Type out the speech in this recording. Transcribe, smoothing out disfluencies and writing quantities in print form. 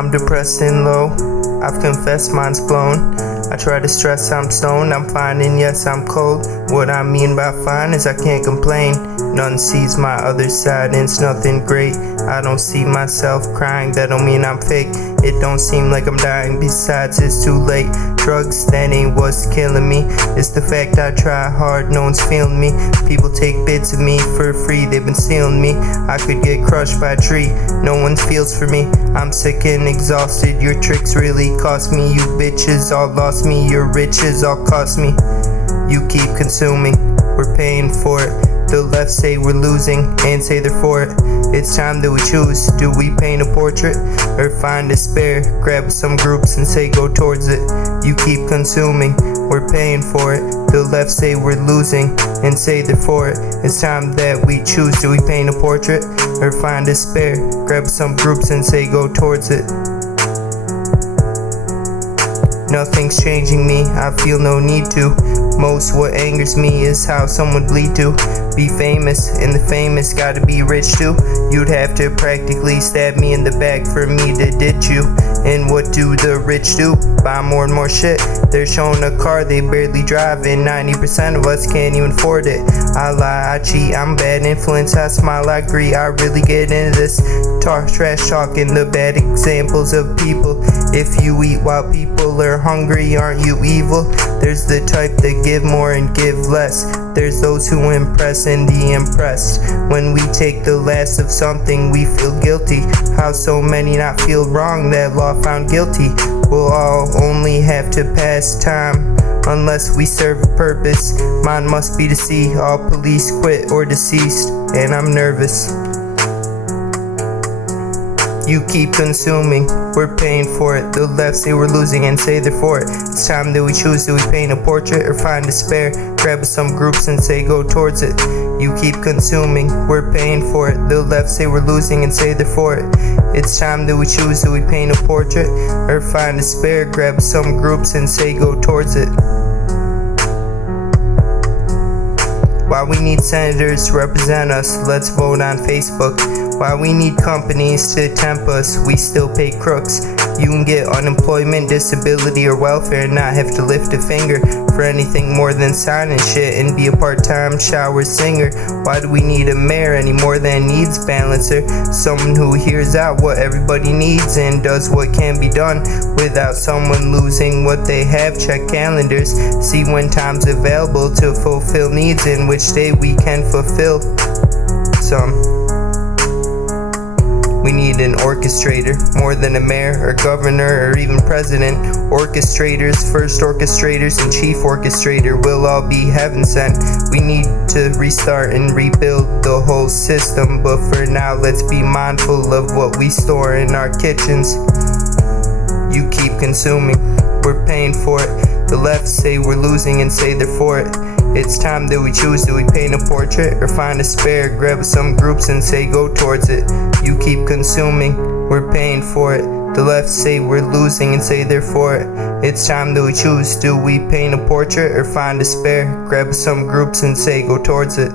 I'm depressed and low, I've confessed mine's blown. I try to stress I'm stoned, I'm fine and yes I'm cold. What I mean by fine is I can't complain. None sees my other side and it's nothing great. I don't see myself crying, that don't mean I'm fake. It don't seem like I'm dying, besides it's too late. Drugs, that ain't what's killing me. It's the fact I try hard, no one's feeling me. People take bits of me for free, they've been stealing me. I could get crushed by a tree, no one feels for me. I'm sick and exhausted, your tricks really cost me. You bitches all lost me, your riches all cost me. You keep consuming, we're paying for it. The left say we're losing and say they're for it. It's time that we choose. Do we paint a portrait or find despair? Grab some groups and say go towards it. You keep consuming, we're paying for it. The left say we're losing and say they're for it. It's time that we choose. Do we paint a portrait or find despair? Grab some groups and say go towards it. Nothing's changing me, I feel no need to. Most what angers me is how someone would lead to be famous, and the famous gotta be rich too. You'd have to practically stab me in the back for me to ditch you. And what do the rich do? Buy more and more shit. They're showing a car they barely drive, and 90% of us can't even afford it. I lie, I cheat, I'm bad influence, I smile, I agree. I really get into this trash talking, the bad examples of people. If you eat while people are hungry, aren't you evil? There's the type that give more and give less. There's those who impress and the impressed. When we take the last of something, we feel guilty. How so many not feel wrong, that law found guilty? We'll all only have to pass time unless we serve a purpose. Mine must be to see all police quit or deceased, and I'm nervous. You keep consuming, we're paying for it. The left say we're losing and say they're for it. It's time that we choose. Do we paint a portrait or find despair? Grab some groups and say go towards it. You keep consuming, we're paying for it. The left say we're losing and say they're for it. It's time that we choose. Do we paint a portrait or find despair? Grab some groups and say go towards it. Why we need senators to represent us, let's vote on Facebook. Why we need companies to tempt us, we still pay crooks. You can get unemployment, disability, or welfare and not have to lift a finger for anything more than signing shit and be a part-time shower singer. Why do we need a mayor any more than needs balancer? Someone who hears out what everybody needs and does what can be done without someone losing what they have. Check calendars, see when time's available to fulfill needs and which day we can fulfill some. We need an orchestrator, more than a mayor or governor or even president. Orchestrators, first orchestrators, and chief orchestrator will all be heaven sent. We need to restart and rebuild the whole system, but for now let's be mindful of what we store in our kitchens. You keep consuming, we're paying for it. The left say we're losing and say they're for it. It's time that we choose. Do we paint a portrait or find despair? Grab some groups and say go towards it. You keep consuming, we're paying for it. The left say we're losing and say they're for it. It's time that we choose. Do we paint a portrait or find despair? Grab some groups and say go towards it.